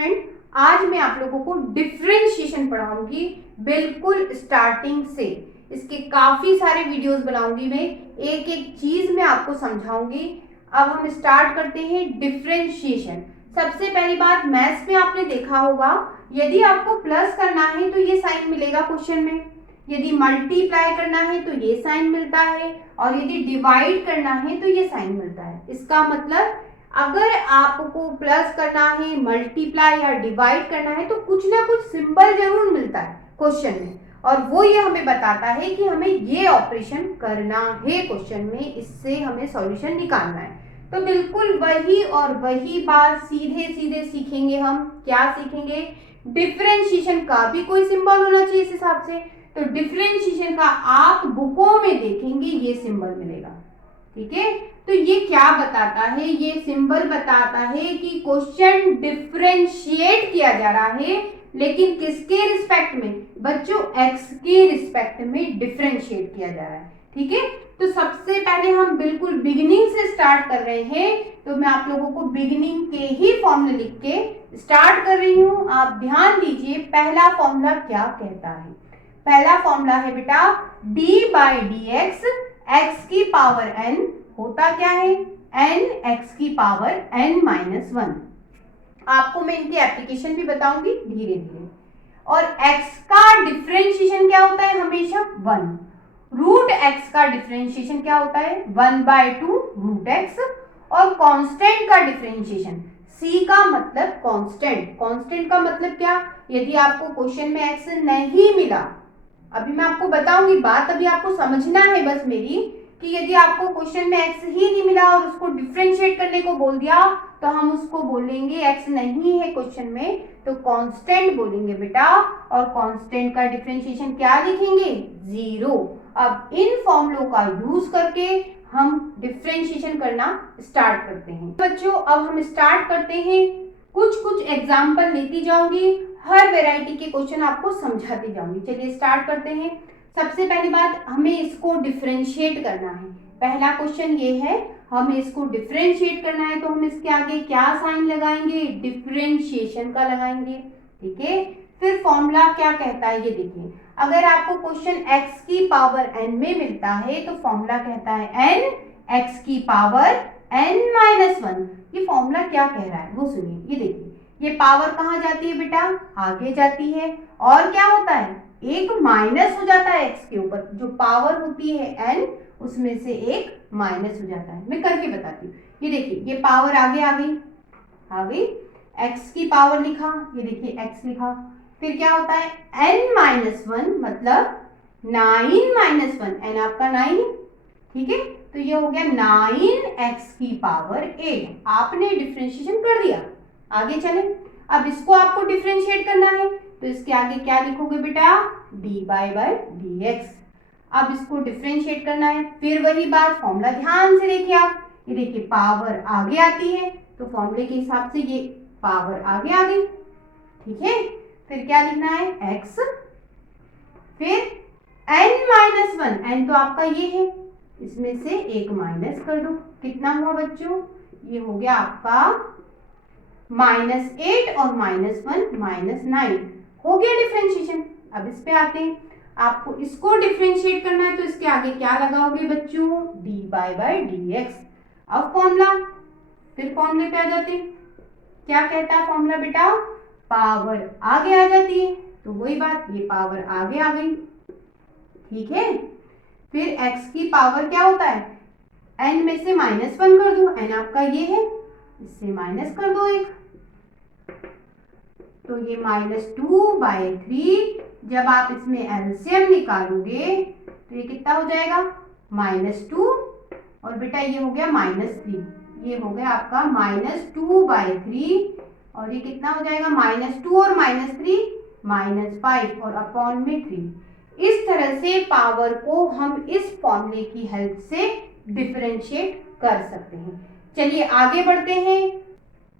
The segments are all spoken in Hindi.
स्टूडेंट, आज मैं आप लोगों को डिफरेंशिएशन पढ़ाऊंगी बिल्कुल स्टार्टिंग से। इसके काफी सारे वीडियोस बनाऊंगी मैं, एक एक चीज मैं आपको समझाऊंगी। अब हम स्टार्ट करते हैं डिफरेंशिएशन। सबसे पहली बात, मैथ्स में आपने देखा होगा, यदि आपको प्लस करना है तो ये साइन मिलेगा क्वेश्चन में, यदि मल्टीप्लाई करना है तो ये साइन मिलता है, और यदि डिवाइड करना है तो ये साइन मिलता है। इसका मतलब अगर आपको प्लस करना है, मल्टीप्लाई या डिवाइड करना है तो कुछ ना कुछ सिंबल जरूर मिलता है क्वेश्चन में, और वो ये हमें बताता है कि हमें ये ऑपरेशन करना है क्वेश्चन में, इससे हमें सॉल्यूशन निकालना है। तो बिल्कुल वही और वही बात सीधे सीधे सीखेंगे हम। क्या सीखेंगे? डिफरेंशिएशन का भी कोई सिंबल होना चाहिए इस हिसाब से। तो डिफरेंशिएशन का आप बुकों में देखेंगे ये सिंबल मिलेगा, ठीक है। तो ये क्या बताता है? ये सिंबल बताता है कि क्वेश्चन डिफरेंशिएट किया जा रहा है, लेकिन किसके रिस्पेक्ट में बच्चों? एक्स के रिस्पेक्ट में डिफरेंशिएट किया जा रहा है, ठीक है। तो सबसे पहले हम बिल्कुल बिगिनिंग से स्टार्ट कर रहे हैं, तो मैं आप लोगों को बिगिनिंग के ही फॉर्मूला लिख के स्टार्ट कर रही हूं। आप ध्यान दीजिए, पहला फॉर्मूला क्या कहता है? पहला फॉर्मूला है बेटा D by D x, x की पावर n होता क्या है? n x की पावर n माइनस 1। आपको मैं इनकी एप्लीकेशन भी बताऊंगी धीरे धीरे। और x का डिफरेंशिएशन क्या होता है? हमेशा 1। रूट x का डिफरेंशिएशन क्या होता है? 1/2 रूट x। और कांस्टेंट का डिफरेंशिएशन, c का मतलब कांस्टेंट। कांस्टेंट का मतलब क्या? यदि आपको क्वेश्चन में x नहीं मिला, अभी मैं आपको बताऊंगी बात, अभी आपको समझना है बस मेरी, कि यदि आपको क्वेश्चन में x ही नहीं मिला और उसको डिफरेंशिएट करने को बोल दिया, तो हम उसको बोलेंगे x नहीं है क्वेश्चन में, तो कांस्टेंट बोलेंगे बेटा। और कांस्टेंट का डिफरेंशिएशन क्या लिखेंगे? 0। अब इन फॉर्मूलों का यूज करके हम डिफरेंशिएशन करना स्टार्ट करते हैं। बच्चों अब हम स्टार्ट करते हैं, कुछ कुछ एग्जाम्पल लेती जाऊंगी, हर वैरायटी के क्वेश्चन आपको समझाती जाऊंगी। चलिए स्टार्ट करते हैं। सबसे पहली बात, हमें इसको डिफरेंशिएट करना है। पहला क्वेश्चन ये है, हमें इसको डिफरेंशिएट करना है, तो हम इसके आगे क्या साइन लगाएंगे? डिफरेंशिएशन का लगाएंगे, ठीक है। फिर फॉर्मूला क्या कहता है ये देखिए, अगर आपको क्वेश्चन x की पावर n में मिलता है तो फॉर्मूला कहता है n x की पावर n माइनस 1। ये फॉर्मूला क्या कह रहा है वो सुनिए, ये देखिए, ये पावर कहाँ जाती है बेटा? आगे जाती है, और क्या होता है? एक माइनस हो जाता है x के ऊपर, जो पावर होती है n उसमें से एक माइनस हो जाता है। मैं करके बताती हूँ। ये देखिए, ये पावर आगे आ गई, x की पावर लिखा, ये देखिए x लिखा, फिर क्या होता है? n माइनस 1 मतलब 9 माइनस 1, n आपका 9, ठीक है। तो ये हो गया 9x की पावर 8। आपने डिफरेंशिएशन कर दिया, आगे चले। अब इसको आपको डिफरेंशिएट करना है, तो इसके आगे क्या लिखोगे बेटा? dy by dx। अब इसको डिफरेंशिएट करना है, फिर वही बात, फॉर्मूला ध्यान से देखिए आप, ये देखिए पावर आगे आती है, तो फॉर्मूले के हिसाब से ये पावर आगे आ गई, ठीक है। फिर क्या लिखना है? x, फिर n माइनस 1, n तो आपका ये है, इसमें से एक माइनस कर दो, कितना हुआ बच्चों? ये हो गया आपका -8 और -1 -9, हो गया डिफरेंशिएशन। अब इस पे आते हैं, आपको इसको डिफरेंशिएट करना है, तो इसके आगे क्या लगाओगे बच्चों? dy by dx। अब फॉर्मूला, फिर फॉर्मूले पे आ जाते हैं, क्या कहता है फॉर्मूला बेटा? पावर आगे आ जाती है, तो वही बात, ये पावर आगे आ गई, ठीक है। फिर x की पावर क्या होता है? n में से -1 कर दो, n आपका ये है, इससे माइनस कर दो एक, तो ये -2/3। जब आप इसमें एलसीएम निकालोगे तो ये कितना हो जाएगा? -2, और बेटा ये हो गया -3, ये हो गया आपका -2/3, और ये कितना हो जाएगा? -2 और -3 -5 और अपॉन में 3। इस तरह से पावर को हम इस फॉर्मूले की हेल्प से डिफरेंशिएट कर सकते हैं। चलिए आगे बढ़ते हैं।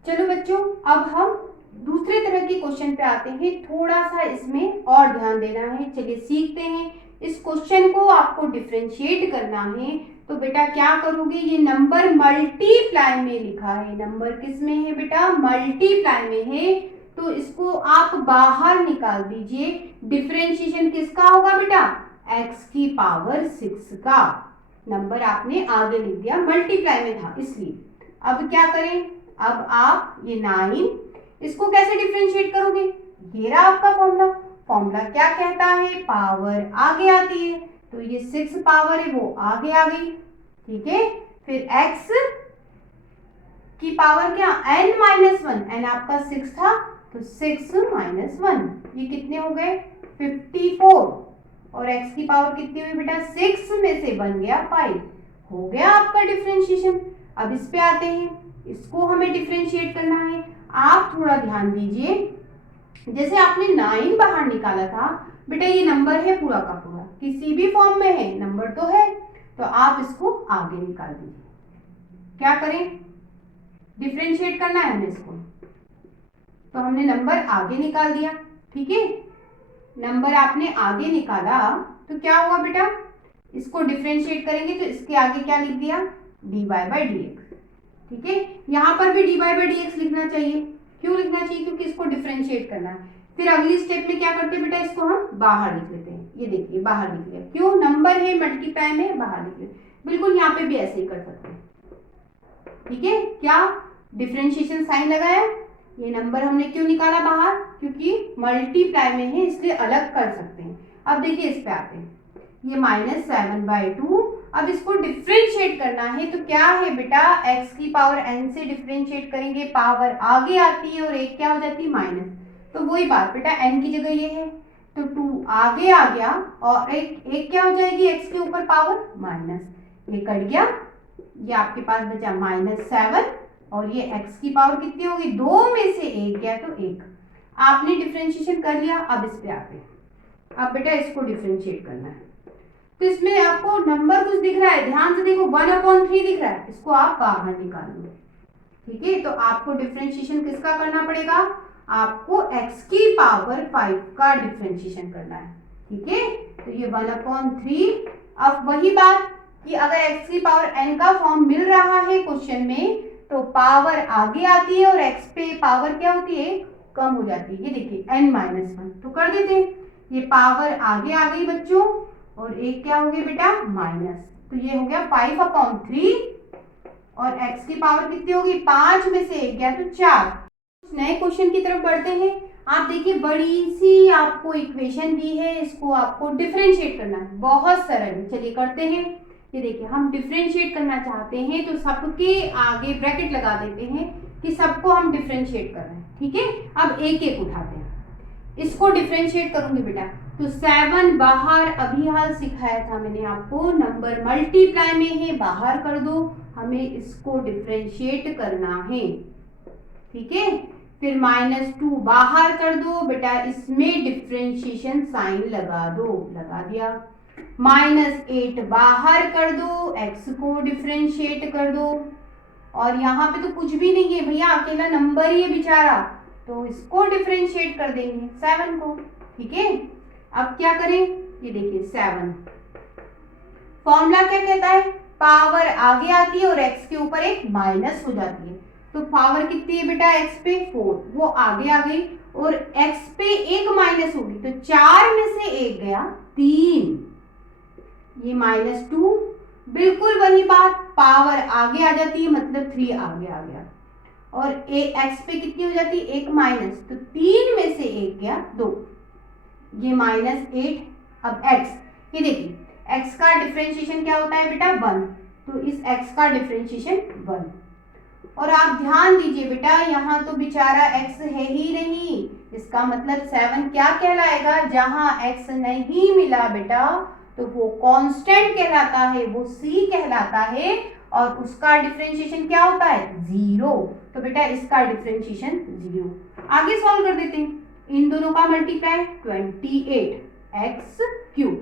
चलो बच्चों, अब हम दूसरे तरह के क्वेश्चन पे आते हैं, थोड़ा सा इसमें और ध्यान देना है। चलिए सीखते हैं। इस क्वेश्चन को आपको डिफरेंशिएट करना है, तो बेटा क्या करोगे? ये नंबर मल्टीप्लाई में लिखा है, नंबर किस में है बेटा? मल्टीप्लाई में है, तो इसको आप बाहर निकाल दीजिए। डिफरेंशिएशन किसका होगा बेटा? x की पावर 6 का। नंबर आपने आगे लिख दिया, मल्टीप्लाई में था इसलिए। अब क्या करें? अब आप ये 9 इसको कैसे डिफरेंशिएट करोगे? ये रहा आपका फॉर्मूला। फॉर्मूला क्या कहता है? पावर आगे आती है, तो ये 6 पावर है वो आगे आ गई, ठीक है। फिर x की पावर क्या? n माइनस 1, n आपका 6 था तो 6 माइनस 1, ये कितने हो गए? 54। और x की पावर कितनी हुई बेटा? 6 में से बन गया 5, हो गया आपका डिफरेंशिएशन। अब इस पे आते हैं, इसको हमें डिफरेंशिएट करना है। आप थोड़ा ध्यान दीजिए, जैसे आपने 9 बाहर निकाला था बेटा, ये नंबर है पूरा का पूरा, किसी भी फॉर्म में है, नंबर तो है, तो आप इसको आगे निकाल दीजिए। क्या करें? डिफरेंशिएट करना है हमें इसको, तो हमने नंबर आगे निकाल दिया, ठीक है। नंबर आपने आगे निकाला तो क्या हुआ बेटा? इसको डिफरेंशिएट करेंगे तो इसके आगे क्या लिख दिया? dy बाई डी एक्स, ठीक है। यहाँ पर भी dy बाई डी एक्स लिखना चाहिए। क्यों लिखना चाहिए? क्योंकि इसको डिफरेंशिएट करना है। फिर अगली स्टेप में क्या करते हैं बेटा? इसको हम बाहर लिख लेते हैं। ये देखिए बाहर लिख लिया, क्यों? नंबर है मल्टीप्लाई में, बाहर लिख लिया। बिल्कुल यहाँ पे भी ऐसे ही कर सकते हैं, ठीक है। क्या डिफरेंशिएशन साइन लगाया? ये नंबर हमने क्यों निकाला बाहर? क्योंकि मल्टीप्लाई में है इसलिए अलग कर सकते हैं। अब देखिए इस पे आते हैं, ये -7/2। अब इसको डिफरेंशिएट करना है तो क्या है बेटा? x की पावर n से डिफरेंशिएट करेंगे, पावर आगे आती है और एक क्या हो जाती है? माइनस। तो वही बात बेटा, n की जगह ये है तो 2 आगे आ गया और एक क्या हो जाएगी? x के ऊपर पावर माइनस, ये कट गया, ये आपके पास बचा -7 और ये x की पावर कितनी होगी? 2 में से 1 गया तो 1। आपने डिफरेंशिएशन कर लिया। अब इस पे आते हैं, अब बेटा इसको डिफरेंशिएट करना है। तो इसमें आपको नंबर कुछ दिख रहा है, ध्यान से देखो, 1/3 दिख रहा है, इसको आप बाहर निकाल लो, ठीक है। तो आपको डिफरेंशिएशन किसका करना पड़ेगा? आपको x की पावर 5 का डिफरेंशिएशन करना है, ठीक है। तो ये 1/3। अब वही बात कि अगर x की पावर n का फॉर्म मिल रहा है क्वेश्चन में तो पावर आगे आती है और x पे पावर क्या होती है? कम हो जाती है। ये देखिए n-1, तो कर देते हैं, ये पावर आगे आ गई बच्चों और एक क्या हो गया बेटा? माइनस। तो ये हो गया 5/3 और x की पावर कितनी होगी? 5 में से 1 गया तो 4। नए क्वेश्चन की तरफ बढ़ते हैं। आप देखिए बड़ी सी आपको इक्वेशन दी है, इसको आपको डिफरेंशिएट करना है, बहुत सरल है। चलिए करते हैं। ये देखिए हम डिफरेंशिएट करना चाहते हैं तो सबके आगे ब्रैकेट लगा देते हैं कि सबको हम डिफरेंशिएट कर रहे हैं, ठीक है। अब एक एक उठाते हैं, इसको डिफरेंशिएट करूंगी बेटा। तो 7 बाहर अभी हाल सिखाया था मैंने आपको, नंबर मल्टीप्लाई में है, बाहर कर दो, हमें इसको डिफरेंशिएट करना है, ठीक है। फिर -2 बाहर कर दो बेटा, इसमें डिफरेंशिएशन साइन लगा दो, लगा दिया। -8 बाहर कर दो, x को डिफरेंशिएट कर दो। और यहाँ पे तो कुछ भी नहीं है भैया, अकेला नंबर ही है बेचारा, तो इसको डिफरेंशिएट कर देंगे 7 को, ठीक है। अब क्या करें? ये देखिए 7, फॉर्मूला क्या कहता है? पावर आगे आती है और x के ऊपर एक माइनस हो जाती है। तो पावर कितनी है बेटा? x पे 4, वो आगे आ गई और x पे एक माइनस होगी तो 4 में से 1 गया 3, ये -2। बिल्कुल वही बात, पावर आगे आ जाती है मतलब 3 आगे आ गया और x पे कितनी हो जाती है? एक माइनस, तो 3 में से 1 गया 2, ये -8। अब x, ये देखिए x का डिफरेंशिएशन क्या होता है बेटा? 1, तो इस x का डिफरेंशिएशन 1। और आप ध्यान दीजिए बेटा, यहाँ तो बेचारा x है ही नहीं, इसका मतलब 7 क्या कहलाएगा? जहां x नहीं मिला बेटा तो वो कांस्टेंट कहलाता है, वो c कहलाता है और उसका डिफरेंशिएशन क्या होता है? 0। तो बेटा इसका डिफरेंशिएशन 0। आगे सॉल्व कर देते हैं, इन दोनों का मल्टीप्लाई 28x³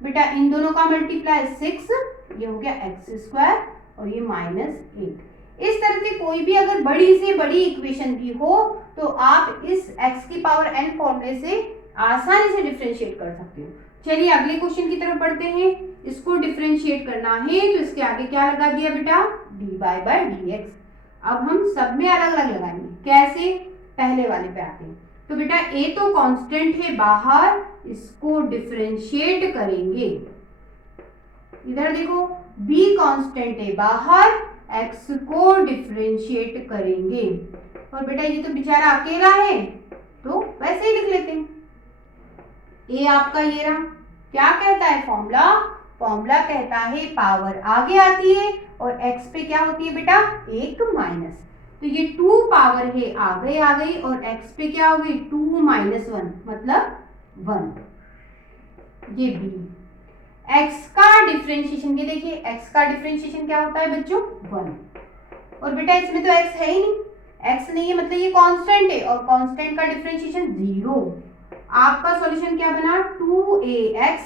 बेटा, इन दोनों का मल्टीप्लाई 6, ये हो गया x² और ये -8। इस तरह से कोई भी अगर बड़ी से बड़ी इक्वेशन दी हो तो आप इस x की पावर n फॉर्मूले से आसानी से डिफरेंशिएट कर सकते हो। चलिए अगले क्वेश्चन की तरफ बढ़ते हैं। इसको डिफरेंशिएट करना है तो इसके आगे क्या लगा दिया बेटा? dy by D x. अब हम सब में अलग अलग लगाएंगे। कैसे? पहले पहले वाले पे आते हैं। तो बेटा a तो कांस्टेंट है बाहर, इसको डिफरेंशिएट करेंगे। इधर देखो b कांस्टेंट है बाहर, x को डिफरेंशिएट करेंगे। और बेटा ये तो बेचारा अकेला है तो वैसे ही लिख लेते हैं। a आपका ये रहा, क्या कहता है फॉर्मूला? फॉर्मूला कहता है पावर आगे आती है और x पे क्या होती है बेटा? एक माइनस। तो ये 2 पावर है आगे आ गई और x पे क्या हो गई? 2 माइनस 1 मतलब 1। ये b। x का डिफरेंशिएशन, ये देखिए x का डिफरेंशिएशन क्या होता है बच्चों? 1। और बेटा इसमें तो x है ही नहीं, x नहीं है मतलब ये कांस्टेंट है और कांस्टेंट का डिफरेंशिएशन 0। आपका सॉल्यूशन क्या बना? 2ax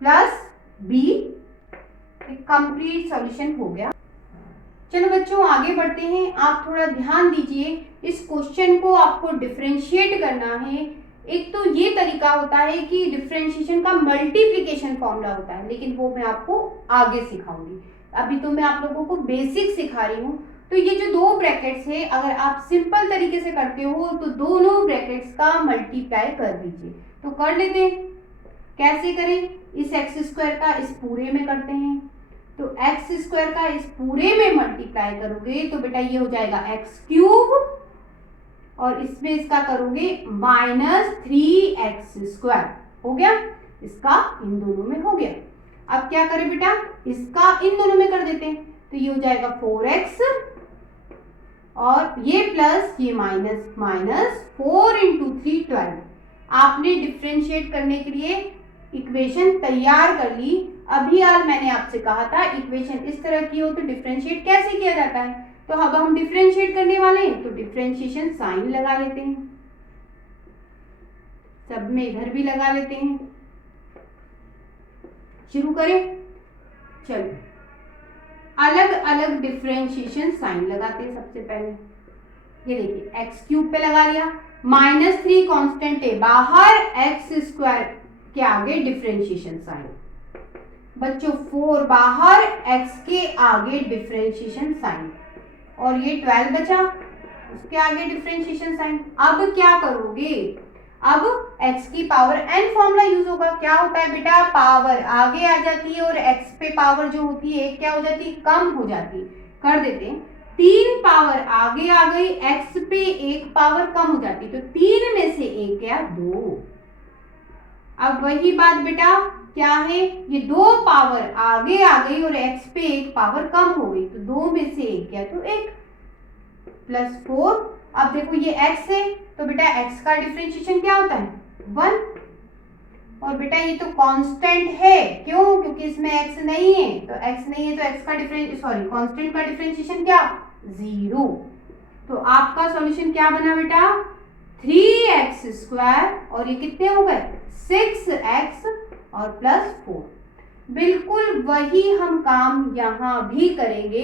plus b। Complete solution हो गया। चलो बच्चों आगे बढ़ते हैं। आप थोड़ा ध्यान दीजिए, इस क्वेश्चन को आपको डिफरेंशिएट करना है। एक तो ये तरीका होता है कि डिफरेंशिएशन का मल्टीप्लिकेशन फॉर्मूला होता है, लेकिन वो मैं आपको आगे सिखाऊंगी। अभी तो मैं आप लोगों को बेसिक सिखा रही हूँ। तो ये जो 2 ब्रैकेट्स है, अगर आप सिंपल तरीके से करते हो तो दोनों ब्रैकेट्स का मल्टीप्लाई कर दीजिए। तो कर लेते हैं। कैसे करें? इस एक्स स्क्वायर का इस पूरे में करते हैं। तो एक्स स्क्वायर का इस पूरे में मल्टीप्लाई करोगे तो बेटा ये हो जाएगा एक्स क्यूब, और इसमें इसका करोगे -3x स्क्वायर। हो गया, इसका इन दोनों में हो गया। अब क्या करें बेटा? इसका इन दोनों में कर देते हैं। तो ये हो जाएगा 4x और ये प्लस ये माइनस, माइनस 4 × 3 12। आपने डिफरेंशिएट करने के लिए इक्वेशन तैयार कर ली। अभी यार मैंने आपसे कहा था इक्वेशन इस तरह की हो तो डिफरेंशिएट कैसे किया जाता है। तो अब हम डिफरेंशिएट करने वाले हैं तो डिफरेंशिएशन साइन लगा लेते हैं, सब में इधर भी लगा लेते हैं। शुरू करें? चलो अलग अलग डिफरेंशिएशन साइन लगाते हैं। सबसे पहले ये देखिए एक्स क्यूब पे लगा लिया, -3 कांस्टेंट है बाहर, एक्स स्क्वायर के आगे डिफरेंशिएशन साइन। बच्चों 4 बाहर, x के आगे डिफरेंशिएशन साइन, और ये 12 बचा, उसके आगे डिफरेंशिएशन साइन। अब क्या करोगे? अब x की पावर n फॉर्मूला यूज होगा। क्या होता है बेटा? पावर आगे आ जाती है और x पे पावर जो होती है एक क्या हो जाती है? कम हो जाती है। कर देते हैं। 3 पावर आगे आ गई, x पे 1 पावर कम हो जाती है, तो 3 में से 1 क्या? 2। अब वही बात बेटा क्या है? ये 2 पावर आगे आ गई और x पे 1 पावर कम हो गई, तो 2 में से 1 क्या? तो 1 +4। अब देखो ये x है तो बेटा x का डिफरेंशिएशन क्या होता है? 1। और बेटा ये तो कांस्टेंट है, क्यों? क्योंकि इसमें x नहीं है, तो x नहीं है तो x का कांस्टेंट का डिफरेंशिएशन क्या? 0। तो आपका सॉल्यूशन क्या बना बेटा? 3x स्क्वायर, और ये कितने हो गए? 6x और +4। बिल्कुल वही हम काम यहाँ भी करेंगे।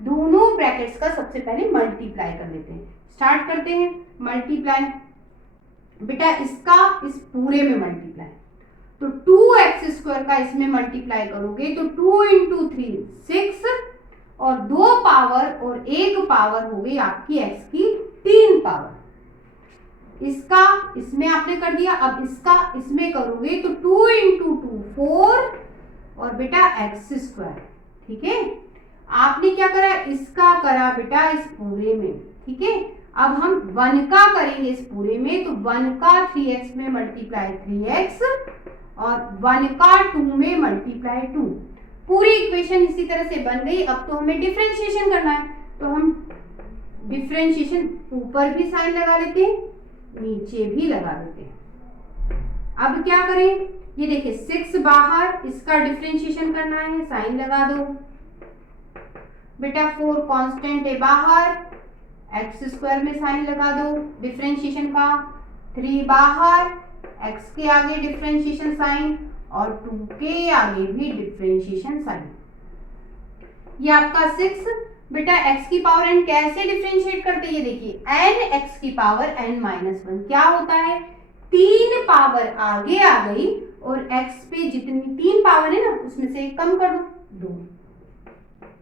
दोनों ब्रैकेट्स का सबसे पहले मल्टीप्लाई कर लेते हैं। स्टार्ट करते हैं मल्टीप्लाई। बेटा इसका इस पूरे में मल्टीप्लाई, तो 2x स्क्वायर का इसमें मल्टीप्लाई करोगे तो 2 × 3 6, और 2 पावर और 1 पावर हो गई आपकी x की 3 पावर। इसका इसमें आपने कर दिया, अब इसका इसमें करोगे तो 2 × 2 4, और बेटा x स्क्वायर। ठीक है, आपने क्या करा? इसका करा बेटा इस पूरे में। ठीक है, अब हम 1 का करेंगे इस पूरे में, तो 1 का 3x में मल्टीप्लाई 3x, और 1 का 2 में मल्टीप्लाई 2। पूरी इक्वेशन इसी तरह से बन गई। अब तो हमें डिफरेंशिएशन करना है, तो हम डिफरेंशिएशन ऊपर भी साइन लगा लेते हैं, नीचे भी लगा देते हैं। अब क्या करें? ये देखिए 6 बाहर, इसका डिफरेंशिएशन करना है, साइन लगा दो। बेटा 4 कांस्टेंट है बाहर, एक्स स्क्वायर में साइन लगा दो डिफरेंशिएशन का। 3 बाहर, x के आगे डिफरेंशिएशन साइन, और 2 के आगे भी डिफरेंशिएशन साइन। ये आपका 6। बेटा x की पावर n कैसे डिफरेंशिएट करते हैं? ये देखिए n x की पावर n-1 क्या होता है? 3 पावर आगे आ गई और x पे जितनी 3 पावर है ना उसमें से कम कर दो,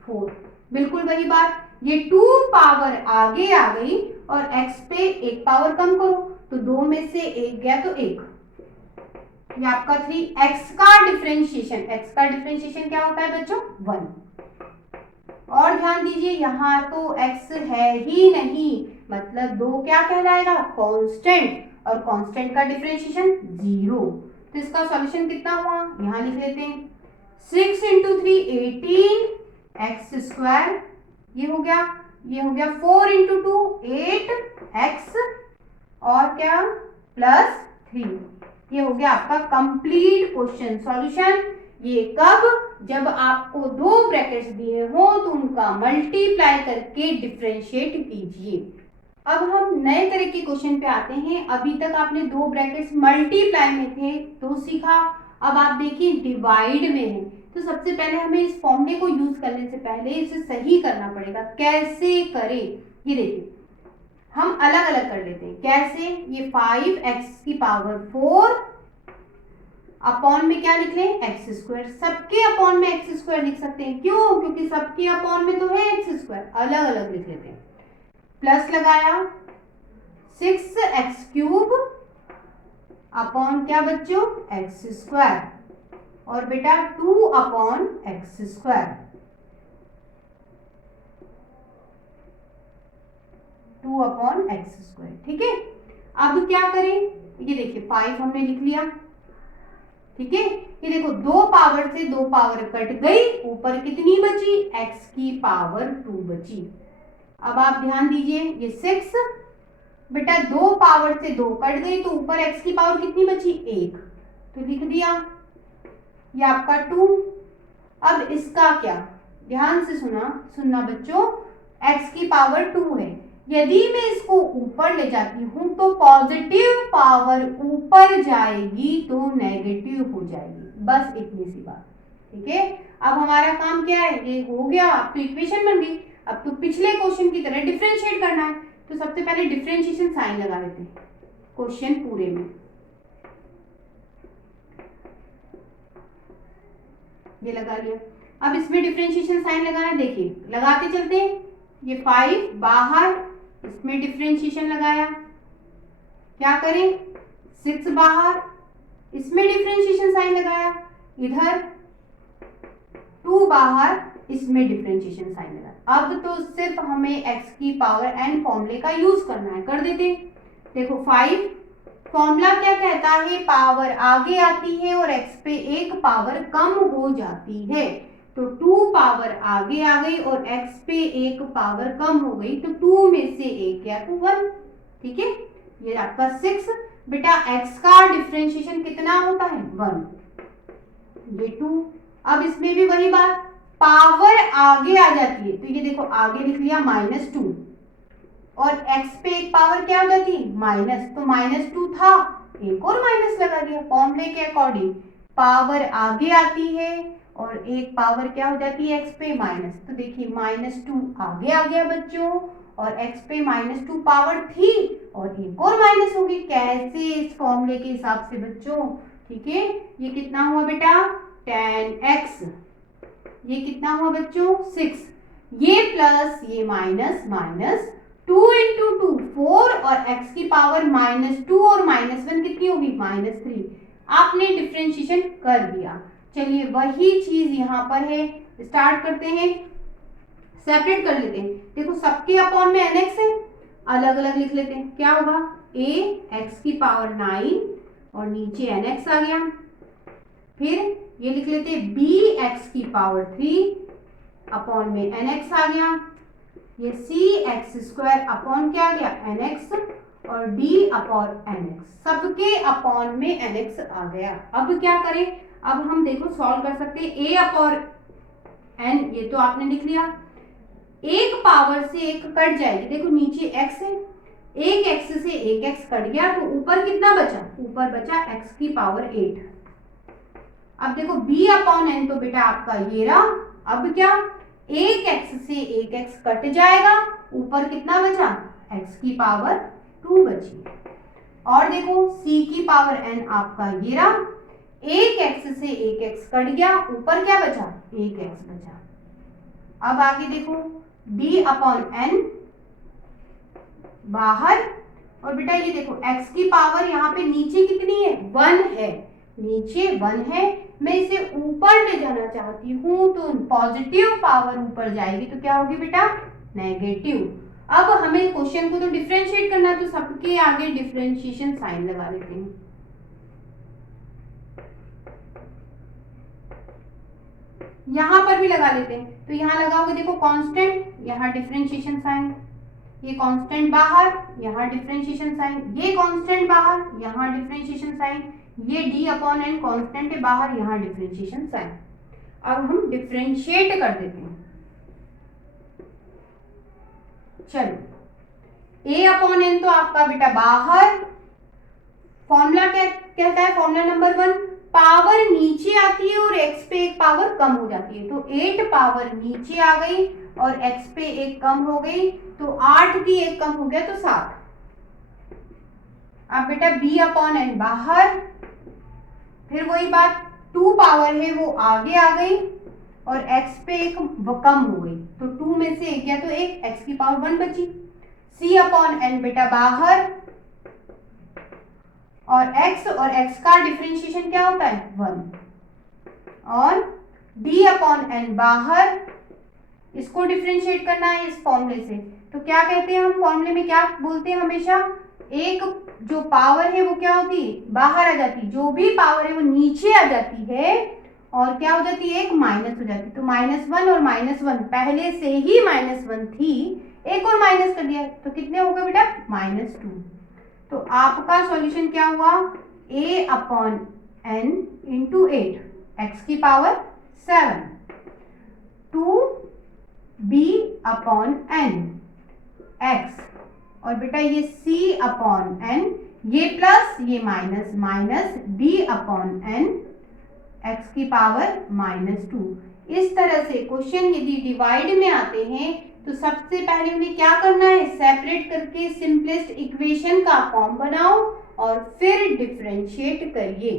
2 4। बिल्कुल वही बात, ये 2 पावर आगे आ गई और x पे एक पावर कम करो, तो 2 में से एक गया तो 1, ये आपका 3x का डिफरेंशिएशन। x का डिफरेंशिएशन क्या होता है बच्चों? 1। और ध्यान दीजिए यहाँ तो x है ही नहीं, मतलब 2 क्या कहलाएगा? कांस्टेंट, और कांस्टेंट का डिफरेंशिएशन 0। तो इसका सॉल्यूशन कितना हुआ? यहाँ लिख लेते हैं 6 × 3 18x², ये हो गया 4 × 2 8x, और क्या प्लस 3, ये हो गया आपका कंप्लीट क्वेश्चन सॉल्यूशन। ये कब? जब आपको 2 ब्रैकेट्स दिए हो तो उनका मल्टीप्लाई करके डिफरेंशिएट कीजिए। अब हम नए तरह के क्वेश्चन पे आते हैं। अभी तक आपने 2 ब्रैकेट्स मल्टीप्लाई में थे तो सीखा, अब आप देखिए डिवाइड में है। तो सबसे पहले हमें इस फॉर्मूले को यूज करने से पहले इसे सही करना पड़ेगा। कैसे करें? ये देखिए हम अलग अलग कर लेते हैं। कैसे? ये 5x⁴ अपॉन में क्या लिख लें? x²। सबके अपॉन में x² लिख सकते हैं, क्यों? क्योंकि सबके अपॉन में तो है x², अलग अलग लिख लेते हैं। प्लस लगाया 6x³ अपॉन क्या बच्चों? x², और बेटा 2/x², ठीक है। अब क्या करें? ये देखिए 5 हमने लिख लिया, ठीक है। ये देखो 2 पावर से 2 पावर कट गई, ऊपर कितनी बची? x⁴ बची। अब आप ध्यान दीजिए ये 6, बेटा 2 पावर से 2 कट गई तो ऊपर x⁴ कितनी बची? 1, तो लिख दिया ये आपका 2। अब इसका क्या? ध्यान से सुनना बच्चों, x⁴ 2 है। यदि मैं इसको ऊपर ले जाती हूं तो पॉजिटिव पावर ऊपर जाएगी तो नेगेटिव हो जाएगी, बस इतनी सी बात, ठीक है। अब हमारा काम क्या है? ये हो गया, अब तो इक्वेशन बन गई। अब तो पिछले क्वेश्चन की तरह डिफरेंशिएट करना है, तो सबसे पहले डिफरेंशिएशन साइन लगा देते हैं क्वेश्चन पूरे में। ये लगा लिया। अब इसमें डिफरेंशिएशन साइन लगाना है, देखिए लगाते चलते हैं। ये 5 बाहर, इसमें डिफरेंशिएशन लगाया, क्या करें? 6 बाहर, इसमें डिफरेंशिएशन साइन लगाया, इधर 2 बाहर, इसमें डिफरेंशिएशन साइन लगा। अब तो सिर्फ हमें x⁴n फॉर्मूले का यूज करना है, कर देते। देखो 5 फॉर्मूला क्या कहता है? पावर आगे आती है और x पे एक पावर कम हो जाती है, तो 2 पावर आगे आ गई और x पे एक पावर कम हो गई, तो 2 में से एक गया तो 1, ठीक है। ये आपका 6। बेटा x का डिफरेंशिएशन कितना होता है? 1, ये 2। अब इसमें भी वही बात, पावर आगे आ जाती है, तो ये देखो आगे लिख लिया -2, और x पे एक पावर क्या हो जाती है? माइनस, तो -2 था, एक और माइनस लगा दिया। फॉर्मूले के अकॉर्डिंग पावर आगे आती है और एक पावर क्या हो जाती है? x पे माइनस, तो देखिए -2 आगे आ गया बच्चों, और x पे -2 पावर थी और एक और माइनस होगी। कैसे? इस फॉर्मूले के हिसाब से बच्चों, ठीक है। ये कितना हुआ बेटा? 10x। ये कितना हुआ बच्चों? 6। ये प्लस, ये माइनस, 2 × 2 4, और x⁴ -2 और -1 कितनी होगी? -3। आपने डिफरेंशिएशन कर दिया। चलिए वही चीज यहाँ पर है, स्टार्ट करते हैं, सेपरेट कर लेते हैं। देखो सबके अपॉन में nx है, अलग अलग लिख लेते हैं। क्या होगा? a x⁴ 9 और नीचे nx आ गया। फिर ये लिख लेते हैं b x⁴ 3 अपॉन में nx आ गया। ये c⁴ अपॉन क्या आ गया? nx, और d/nx, सबके अपॉन में nx आ गया। अब क्या करें? अब हम देखो सॉल्व कर सकते हैं। a/n, ये तो आपने लिख लिया, एक पावर से एक कट जाएगी। देखो नीचे x है, एक x से एक x कट गया, तो ऊपर कितना बचा? ऊपर बचा x⁴ 8। अब देखो b/n तो बेटा आपका ये रहा। अब क्या? एक x से एक x कट जाएगा, ऊपर कितना बचा? x⁴ 2 बची। और देखो c⁴n आपका ये रहा, एक x से एक x कट गया, ऊपर क्या बचा? एक x बचा। अब आगे देखो, d अपॉन n बाहर, और बेटा ये देखो x की पावर यहाँ पे नीचे कितनी है, 1 है, नीचे 1 है, मैं इसे ऊपर ले जाना चाहती हूँ तो पॉजिटिव पावर ऊपर जाएगी तो क्या होगी बेटा, नेगेटिव। अब हमें क्वेश्चन को तो डिफरेंशिएट करना है तो सबके आगे डिफरेंशिएशन साइन लगा लेते हैं। यहां पर भी लगा लेते हैं, तो यहां लगाओगे देखो कांस्टेंट, यहां डिफरेंशिएशन साइन, ये कांस्टेंट बाहर, यहां डिफरेंशिएशन साइन, ये कांस्टेंट बाहर, यहां डिफरेंशिएशन साइन, ये d अपॉन n कांस्टेंट है बाहर, यहां डिफरेंशिएशन साइन। अब हम डिफरेंशिएट कर देते हैं। चलो a अपॉन n तो आपका बेटा बाहर, फॉर्मूला क्या कहता है, फॉर्मूला नंबर 1, पावर नीचे आती है और x पे एक पावर कम हो जाती है, तो 8 पावर नीचे आ गई और x पे एक कम हो गई, तो 8 की एक कम हो गया तो 7। अब बेटा b अपॉन n बाहर, फिर वही बात 2 पावर है वो आगे आ गई और x पे एक कम हो गई, तो 2 में से एक गया तो एक, x की पावर 1 बची। c अपॉन n बेटा बाहर, और x का डिफरेंशिएशन क्या होता है, 1, और d अपॉन n बाहर, इसको डिफरेंशिएट करना है इस फॉर्मूले से, तो क्या कहते हैं हम फॉर्मूले में, क्या बोलते हैं हमेशा, एक जो पावर है वो क्या होती है, बाहर आ जाती है, जो भी पावर है वो नीचे आ जाती है और क्या हो जाती है, एक माइनस हो जाती है, तो -1 और -1 पहले से ही -1 थी, एक और माइनस कर दिया तो कितने हो गए बेटा, -2। तो आपका सॉल्यूशन क्या हुआ, a upon n into 8, x की power 7, 2b upon n x, और बेटा ये c अपॉन n, ये प्लस ये minus, minus d upon n x की पावर -2। इस तरह से क्वेश्चन यदि डिवाइड में आते हैं तो सबसे पहले उन्हें क्या करना है, सेपरेट करके सिंपलेस्ट इक्वेशन का फॉर्म बनाओ और फिर डिफरेंशिएट करिए।